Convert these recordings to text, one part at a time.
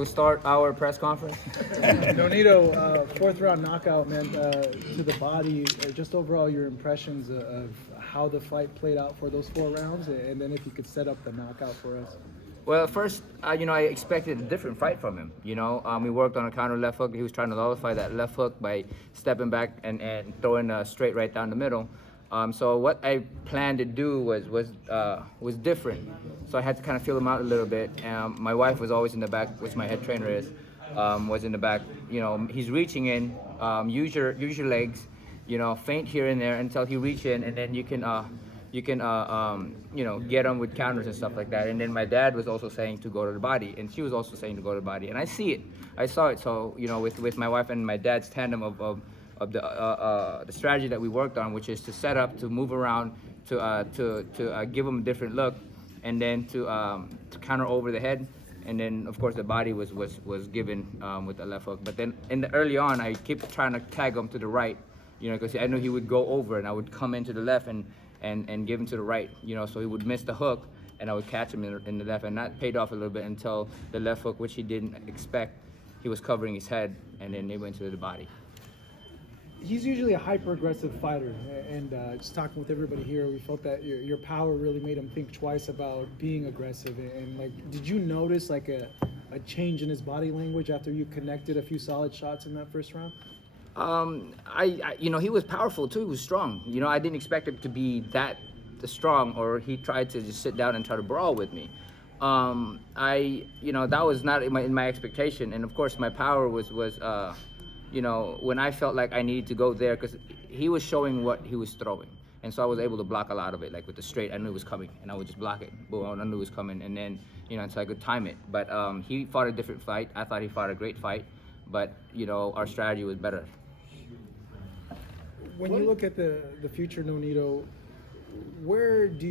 we'll start our press conference. Nonito, fourth round knockout, man, to the body. Just overall, your impressions of how the fight played out for those 4 rounds, and then if you could set up the knockout for us. Well, first, I expected a different fight from him. We worked on a counter left hook. He was trying to nullify that left hook by stepping back and throwing a straight right down the middle. So what I planned to do was different. So I had to kind of feel him out a little bit. My wife was always in the back, which my head trainer is, was in the back. He's reaching in. Use your legs. Feint here and there until he reach in, and then you can get him with counters and stuff like that. And then my dad was also saying to go to the body, and she was also saying to go to the body. And I saw it. So with my wife and my dad's tandem of the strategy that we worked on, which is to set up, to move around, to give him a different look, and then to counter over the head. And then of course the body was given with the left hook. But then early on, I kept trying to tag him to the right, because I knew he would go over, and I would come into the left and give him to the right, so he would miss the hook, and I would catch him in the left, and that paid off a little bit until the left hook, which he didn't expect, he was covering his head, and then they went to the body. He's usually a hyper-aggressive fighter, and just talking with everybody here, we felt that your power really made him think twice about being aggressive. And did you notice a change in his body language after you connected a few solid shots in that first round? He was powerful too. He was strong. I didn't expect him to be that strong, or he tried to just sit down and try to brawl with me. That was not in my expectation. And of course, my power was when I felt like I needed to go there, because he was showing what he was throwing. And so I was able to block a lot of it, like with the straight. I knew it was coming, and I would just block it. Boom, I knew it was coming, and then, so I could time it. But he fought a different fight. I thought he fought a great fight, but, our strategy was better. When you look at the future, Nonito, where do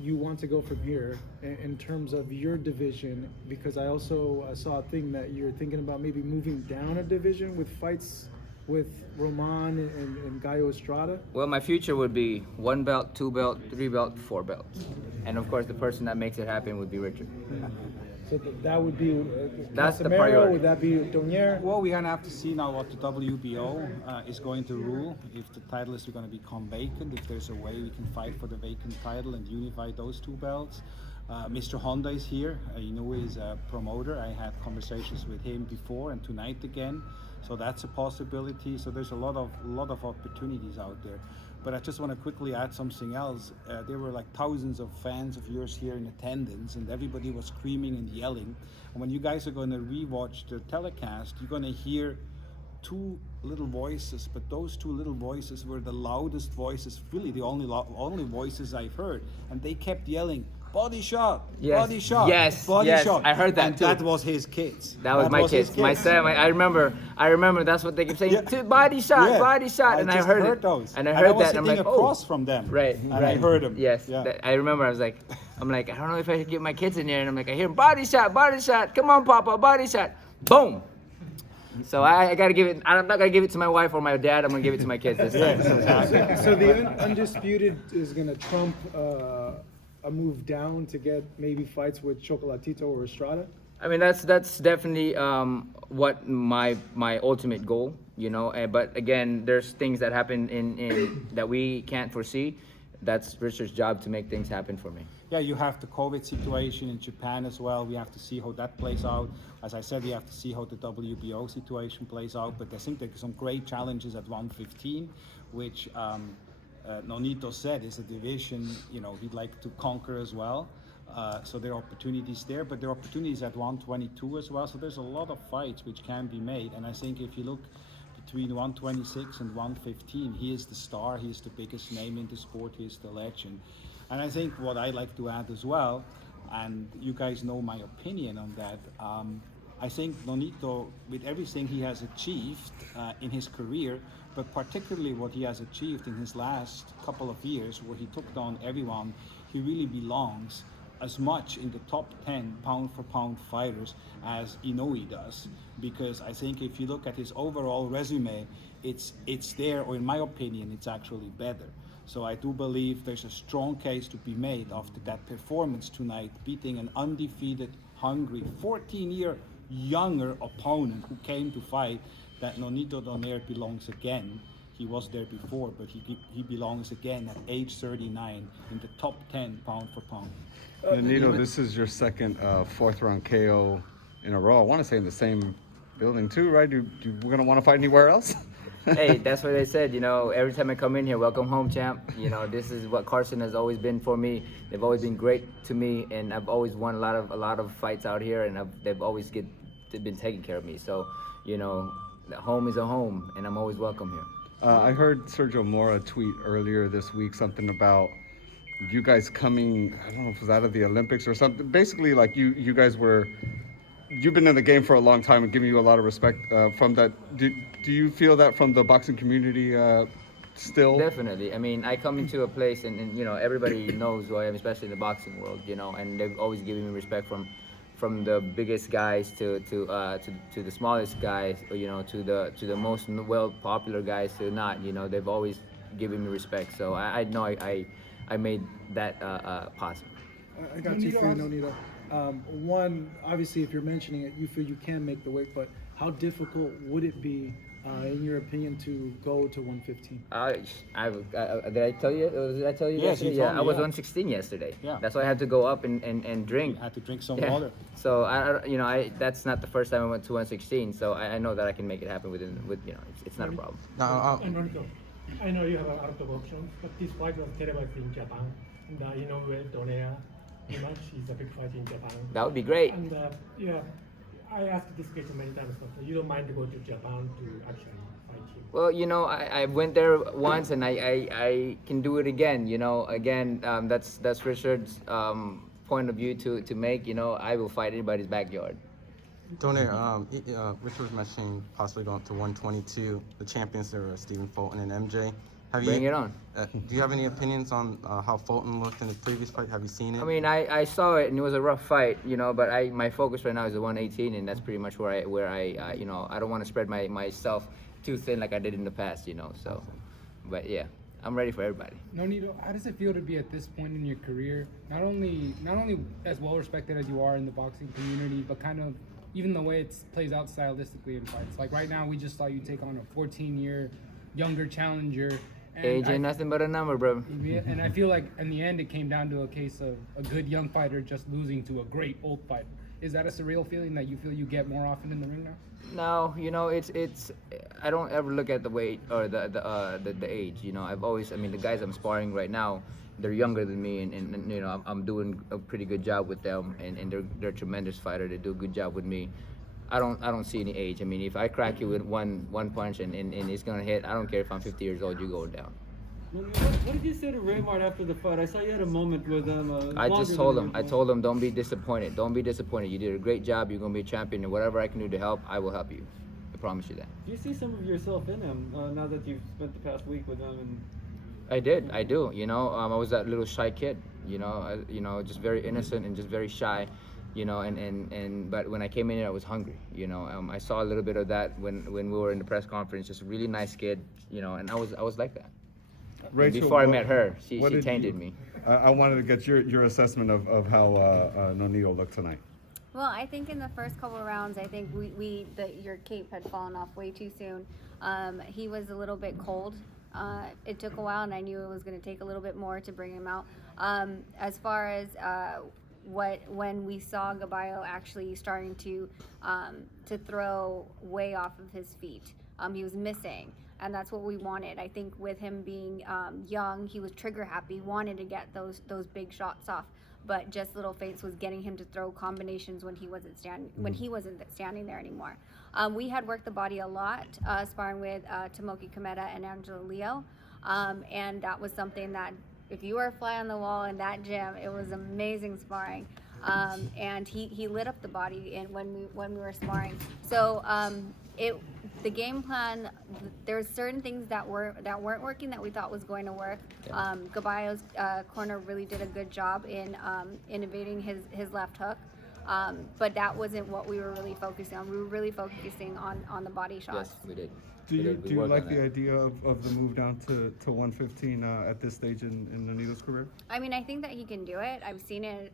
you want to go from here in terms of your division? Because I also saw a thing that you're thinking about maybe moving down a division with fights with Roman and Gallo Estrada. Well, my future would be 1 belt, 2 belt, 3 belt, 4 belts. And of course, the person that makes it happen would be Richard. So that would be that's the Casimero, priority. would that be Donaire? Well, we're going to have to see now what the WBO is going to rule, if the title is going to become vacant, if there's a way we can fight for the vacant title and unify those 2 belts. Mr. Honda is here. He's a promoter. I had conversations with him before and tonight again. So that's a possibility. So there's a lot of opportunities out there. But I just want to quickly add something else. There were thousands of fans of yours here in attendance, and everybody was screaming and yelling. And when you guys are going to rewatch the telecast, you're going to hear 2 little voices, but those 2 little voices were the loudest voices, really the only voices I've heard. And they kept yelling, "Body shot, yes. Body shot, yes, body yes. shot." I heard that and too. That was his kids. That was my kids. My son. I remember. That's what they kept saying. Yeah. Body shot, Yeah. body shot. And I heard it. Those. And I heard was that. And I'm sitting like, across oh. from them. Right. And right. I heard them. Yes. Yeah. I remember. I don't know if I should get my kids in there. And I'm like, I hear body shot, body shot. Come on, Papa, body shot. Boom. So I gotta give it. I'm not gonna give it to my wife or my dad. I'm gonna give it to my kids this time. So the undisputed is gonna trump a move down to get maybe fights with Chocolatito or Estrada? I mean, that's definitely what my ultimate goal, But again, there's things that happen in that we can't foresee. That's Richard's job to make things happen for me. Yeah, you have the COVID situation in Japan as well. We have to see how that plays out. As I said, we have to see how the WBO situation plays out. But I think there's some great challenges at 115, which Nonito said is a division, he'd like to conquer as well. So there are opportunities there, but there are opportunities at 122 as well. So there's a lot of fights which can be made. And I think if you look between 126 and 115, he is the star, he is the biggest name in the sport, he is the legend. And I think what I like to add as well, and you guys know my opinion on that, I think Nonito, with everything he has achieved in his career, but particularly what he has achieved in his last couple of years, where he took down everyone, he really belongs as much in the top 10 pound for pound fighters as Inoue does, because I think if you look at his overall resume, it's there, or in my opinion, it's actually better. So I do believe there's a strong case to be made after that performance tonight, beating an undefeated, hungry, 14-year younger opponent who came to fight that Nonito Donaire belongs again. He was there before, but he belongs again at age 39 in the top 10 pound for pound. Nonito, this is your second fourth round KO in a row. I want to say in the same building too, right? We're gonna want to fight anywhere else? Hey, that's what they said. You know, every time I come in here, welcome home, champ. You know, this is what Carson has always been for me. They've always been great to me, and I've always won a lot of fights out here, and they've always been taking care of me. So, you know, the home is a home, and I'm always welcome here. I heard Sergio Mora tweet earlier this week something about you guys coming, I don't know if it was out of the Olympics or something. Basically, like you guys you've been in the game for a long time and giving you a lot of respect from that. Do you feel that from the boxing community still? Definitely. I mean, I come into a place and you know, everybody knows who I am, especially in the boxing world, you know, and they've always given me respect from the biggest guys to the smallest guys, or, you know, to the most well popular guys to not, you know, they've always given me respect. So I know I made that possible. I got two for you, Nonito. One, obviously, if you're mentioning it, you feel you can make the weight, but how difficult would it be, in your opinion, to go to 115? Did I tell you? Did I tell you? Yes, yesterday? you told me, I was yeah. 116 yesterday. Yeah. That's why I had to go up and drink. You had to drink some Yeah. water. So that's not the first time I went to 116. So I know that I can make it happen with you know, it's not a problem. Nonito, I know you have a lot of options, but this fight was televised in Japan. And you know Donaire, you know, she's a big fight in Japan. That would be great. And yeah, I asked this question many times, but you don't mind to go to Japan to actually fight him. Well, you know, I went there once, and I can do it again. You know, again, that's Richard's point of view to make. You know, I will fight anybody's backyard. Donaire, Richard was mentioning possibly going to 122. The champions there are Stephen Fulton and MJ. Bring it on. Do you have any opinions on how Fulton looked in the previous fight? Have you seen it? I mean, I saw it, and it was a rough fight, you know. But my focus right now is the 118, and that's pretty much where I you know, I don't want to spread myself too thin like I did in the past, you know. So, but yeah, I'm ready for everybody. Nonito, how does it feel to be at this point in your career, not only as well respected as you are in the boxing community, but kind of even the way it plays out stylistically in fights? Like right now, we just saw you take on a 14-year younger challenger. Age ain't nothing but a number, bro. And I feel like in the end, it came down to a case of a good young fighter just losing to a great old fighter. Is that a surreal feeling that you feel you get more often in the ring now? No, you know, it's I don't ever look at the weight or the age. You know, I mean, the guys I'm sparring right now, they're younger than me, and you know, I'm doing a pretty good job with them, and they're a tremendous fighter. They do a good job with me. I don't see any age. I mean, if I crack you with one punch and it's gonna hit, I don't care if I'm 50 years old. You go down. What did you say to Raymart after the fight? I saw you had a moment with him. I just told him. I told him, don't be disappointed. Don't be disappointed. You did a great job. You're gonna be a champion, and whatever I can do to help, I will help you. I promise you that. Do you see some of yourself in him now that you've spent the past week with him? And I did. I do. You know, I was that little shy kid. You know, just very innocent and just very shy. You know, but when I came in here, I was hungry. You know, I saw a little bit of that when we were in the press conference. Just a really nice kid. You know, and I was like that. Rachel, before I met her, she what did tainted me. I wanted to get your assessment of how Nonito looked tonight. Well, I think in the first couple of rounds, I think your cape had fallen off way too soon. He was a little bit cold. It took a while, and I knew it was going to take a little bit more to bring him out. As far as when we saw Gaballo actually starting to throw way off of his feet, he was missing. And that's what we wanted. I think with him being young, he was trigger happy, wanted to get those big shots off. But just little feints was getting him to throw combinations when he wasn't standing there anymore. We had worked the body a lot, sparring with Tomoki Kometa and Angela Leo, and that was something that if you were a fly on the wall in that gym, it was amazing sparring. And he lit up the body when we were sparring. So the game plan, there's certain things that weren't working that we thought was going to work. Gaballo's corner really did a good job in innovating his left hook, but that wasn't what we were really focusing on. We were really focusing on the body shots. Yes, we did. Do you like the idea of the move down to 115 at this stage in Nonito's career? I mean, I think that he can do it. I've seen it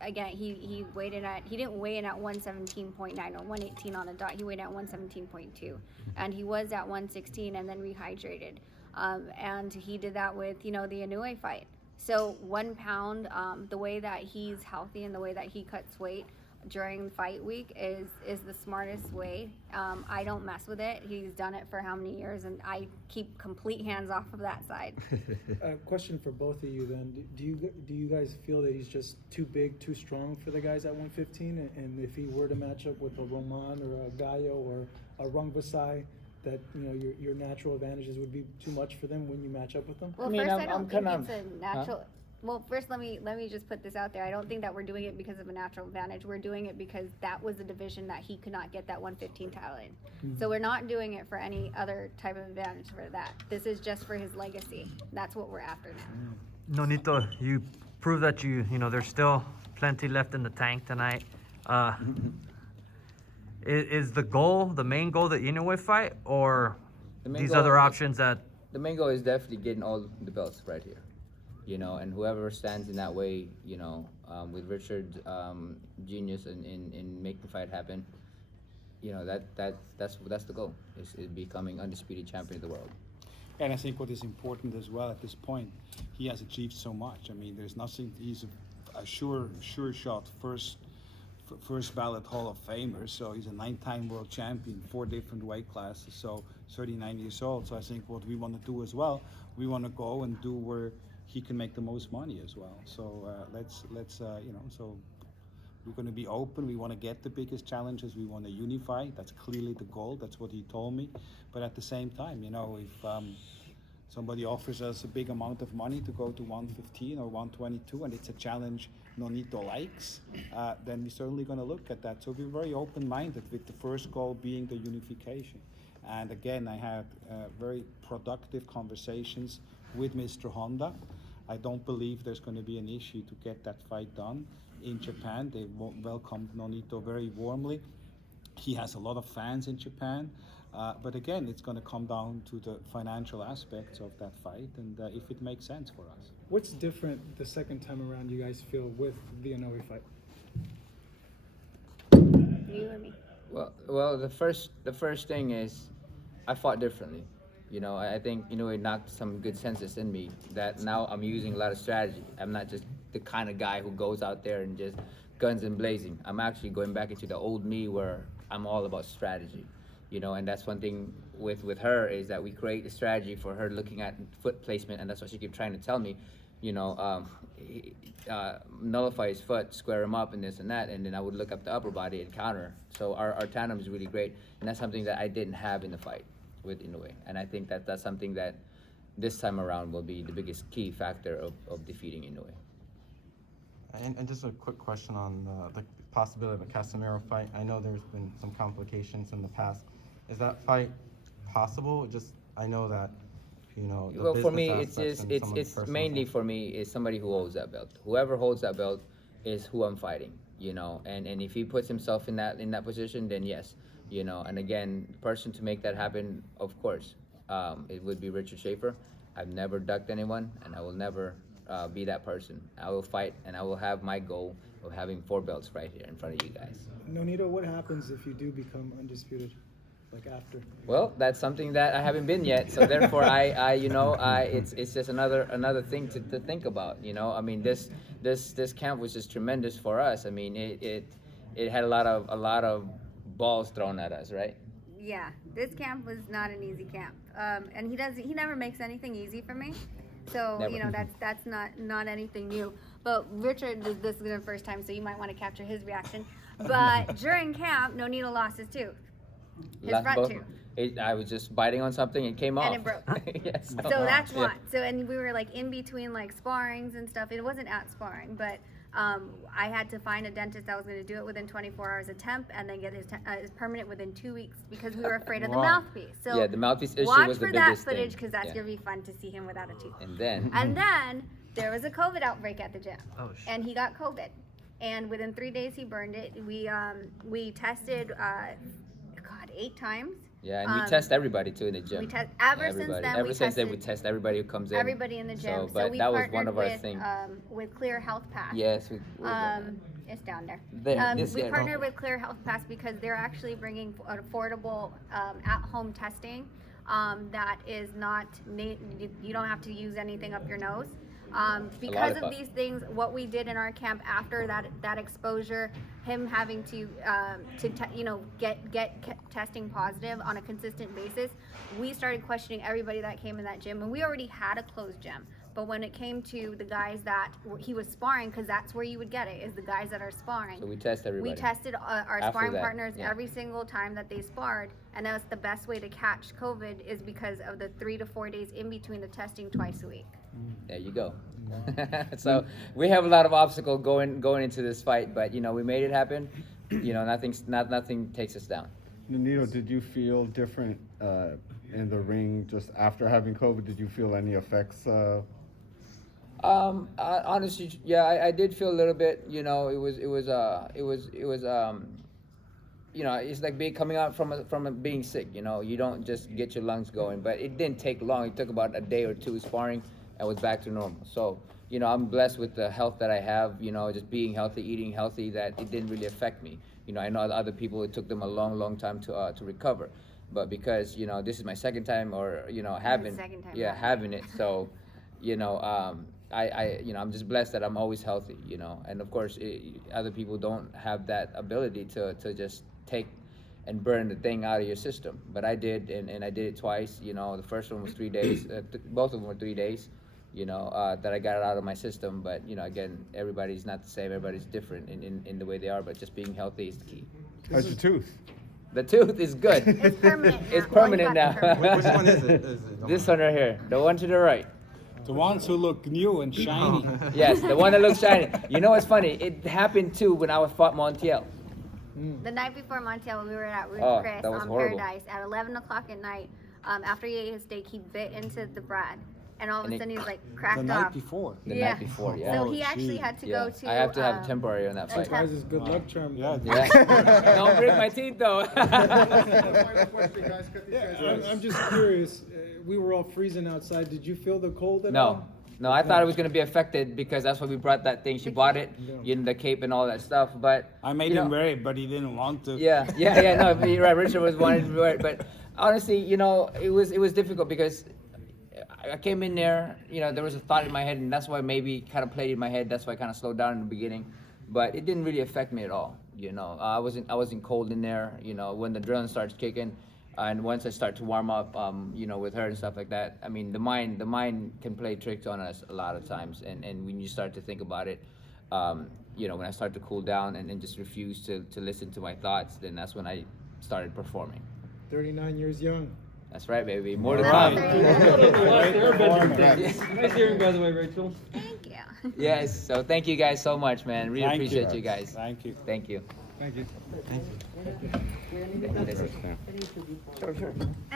again, he weighed in at, he didn't weigh in at 117.9 or 118 on the dot. He weighed at 117.2, and he was at 116 and then rehydrated. And he did that with, the Inoue fight. So 1 pound, the way that he's healthy and the way that he cuts weight during fight week is the smartest way. I don't mess with it. He's done it for how many years, and I keep complete hands off of that side. Question for both of you then. Do you guys feel that he's just too big, too strong for the guys at 115? And if he were to match up with a Roman or a Gallo or a Rungvisai, that your natural advantages would be too much for them when you match up with them? Well, first, I don't think it's a natural. Well, first, let me just put this out there. I don't think that we're doing it because of a natural advantage. We're doing it because that was a division that he could not get that 115 title in. Mm-hmm. So we're not doing it for any other type of advantage for that. This is just for his legacy. That's what we're after now. Nonito, you prove that there's still plenty left in the tank tonight. Is the main goal, the Inoue fight, or these other options that? The main goal is definitely getting all the belts right here. And whoever stands in that way, with Richard's genius in making the fight happen, that's the goal, is becoming undisputed champion of the world. And I think what is important as well at this point, he has achieved so much. I mean, there's nothing. He's a sure shot first ballot Hall of Famer. So he's a 9-time world champion, 4 different weight classes. So 39 years old. So I think what we want to do as well, we want to go and do where he can make the most money as well. So let's so we're going to be open. We want to get the biggest challenges. We want to unify. That's clearly the goal. That's what he told me. But at the same time, if somebody offers us a big amount of money to go to 115 or 122, and it's a challenge Nonito likes, then we're certainly going to look at that. So we're very open-minded, with the first goal being the unification. And again, I had very productive conversations with Mr. Honda. I don't believe there's going to be an issue to get that fight done in Japan. They welcomed Nonito very warmly. He has a lot of fans in Japan. But again, it's going to come down to the financial aspects of that fight, and if it makes sense for us. What's different the second time around, you guys feel, with the Inoue fight? You or me? Well, the first thing is, I fought differently. I think it knocked some good senses in me, that now I'm using a lot of strategy. I'm not just the kind of guy who goes out there and just guns and blazing. I'm actually going back into the old me, where I'm all about strategy. And that's one thing with her, is that we create a strategy for her looking at foot placement, and that's what she kept trying to tell me. Nullify his foot, square him up, and this and that, and then I would look up the upper body and counter. So our tandem is really great, and that's something that I didn't have in the fight with Inoue. And I think that's something that this time around will be the biggest key factor of defeating Inoue. And just a quick question on the possibility of a Casemiro fight. I know there's been some complications in the past. Is that fight possible? I know that, well, for me, it's mainly for me is somebody who holds that belt. Whoever holds that belt is who I'm fighting. And if he puts himself in that position, then yes. And again, the person to make that happen, of course, it would be Richard Schaefer. I've never ducked anyone, and I will never be that person. I will fight, and I will have my goal of having 4 belts right here in front of you guys. Nonito, what happens if you do become undisputed, like after? Well, that's something that I haven't been yet, so therefore it's just another thing to think about. I mean, this camp was just tremendous for us. I mean, it had a lot of balls thrown at us, right? Yeah, this camp was not an easy camp, and he never makes anything easy for me. So never. That's not anything new. But Richard, this is the first time, so you might want to capture his reaction. But during camp, Nonito lost his tooth, his front tooth. I was just biting on something, it came off. And it broke. Yes. So that's one. So, and we were like in between like sparrings and stuff. It wasn't at sparring, but I had to find a dentist that was going to do it within 24 hours of temp, and then get his permanent within 2 weeks, because we were afraid of the mouthpiece. So yeah, the mouthpiece issue was the biggest thing. Watch for that footage, because that's going to be fun to see him without a tooth. And then there was a COVID outbreak at the gym, and he got COVID. And within 3 days, he burned it. We tested, 8 times. Yeah, and we test everybody too in the gym. We test ever since Everybody. then. Ever we since then, tested we test everybody who comes in. everybody in the gym. But we that was partnered one of our with, things. with Clear Health Pass. Yes, It's down there. This We guy, partnered with Clear Health Pass because they're actually bringing an affordable at-home testing that is not, you don't have to use anything up your nose. Because of lollipop. these things, what we did in our camp after that exposure, him having to get testing positive on a consistent basis, we started questioning everybody that came in that gym, and we already had a closed gym. But when it came to the guys that he was sparring, because that's where you would get it, is the guys that are sparring. So we test everybody. We tested our After sparring that, partners yeah. every single time that they sparred, and that's the best way to catch COVID is because of the 3 to 4 days in between the testing twice a week. There you go. So we have a lot of obstacles going into this fight, but we made it happen. Nothing takes us down. Nonito, did you feel different in the ring just after having COVID? Did you feel any effects? Honestly, yeah, I did feel a little bit. It's like coming out from being sick. You don't just get your lungs going, but it didn't take long. It took about a day or two sparring, and was back to normal. So, I'm blessed with the health that I have. Just being healthy, eating healthy, that it didn't really affect me. I know other people, it took them a long time to recover, but because this is my second time, or having having it, so I'm just blessed that I'm always healthy, and of course other people don't have that ability to just take and burn the thing out of your system, but I did, and I did it twice. The first one was 3 days, both of them were 3 days, that I got it out of my system, but again, everybody's not the same, everybody's different in the way they are, but just being healthy is the key. How's your tooth? The tooth is good. It's permanent. It's permanent now. Which one is it? Is it This one right here, the one to the right. The ones who look new and shiny. Yes, the one that looks shiny. What's funny? It happened too when I fought Montiel. The night before Montiel, we were at Ruth Oh, Chris that was on horrible. Paradise at 11 o'clock at night. After he ate his steak, he bit into the Brad, and all of And a it- sudden he was like The cracked night off. before. The Yeah. night before, yeah. So he actually had to go to. I have to have temporary on that fight. Surprise is good luck charm. Yeah. Yeah. Don't break my teeth though. I'm just curious. We were all freezing outside. Did you feel the cold at all? No, I thought it was gonna be affected because that's why we brought that thing. She bought it, the cape and all that stuff. But I made him wear it, but he didn't want to. Yeah. No, you're right. Richard was wanting to wear it, but honestly, it was difficult because I came in there. There was a thought in my head, and that's why maybe kind of played in my head. That's why I kind of slowed down in the beginning, but it didn't really affect me at all. I wasn't cold in there. When the adrenaline starts kicking. And once I start to warm up, with her and stuff like that, I mean, the mind can play tricks on us a lot of times. And when you start to think about it, when I start to cool down and just refuse to listen to my thoughts, then that's when I started performing. 39 years young. That's right, baby. More to Right. come. Nice hearing, by the way, Rachel. Thank you. Yes. So thank you guys so much, man. Really Thank appreciate you. you guys. Thank you. Thank you. Thank you. Thank you. And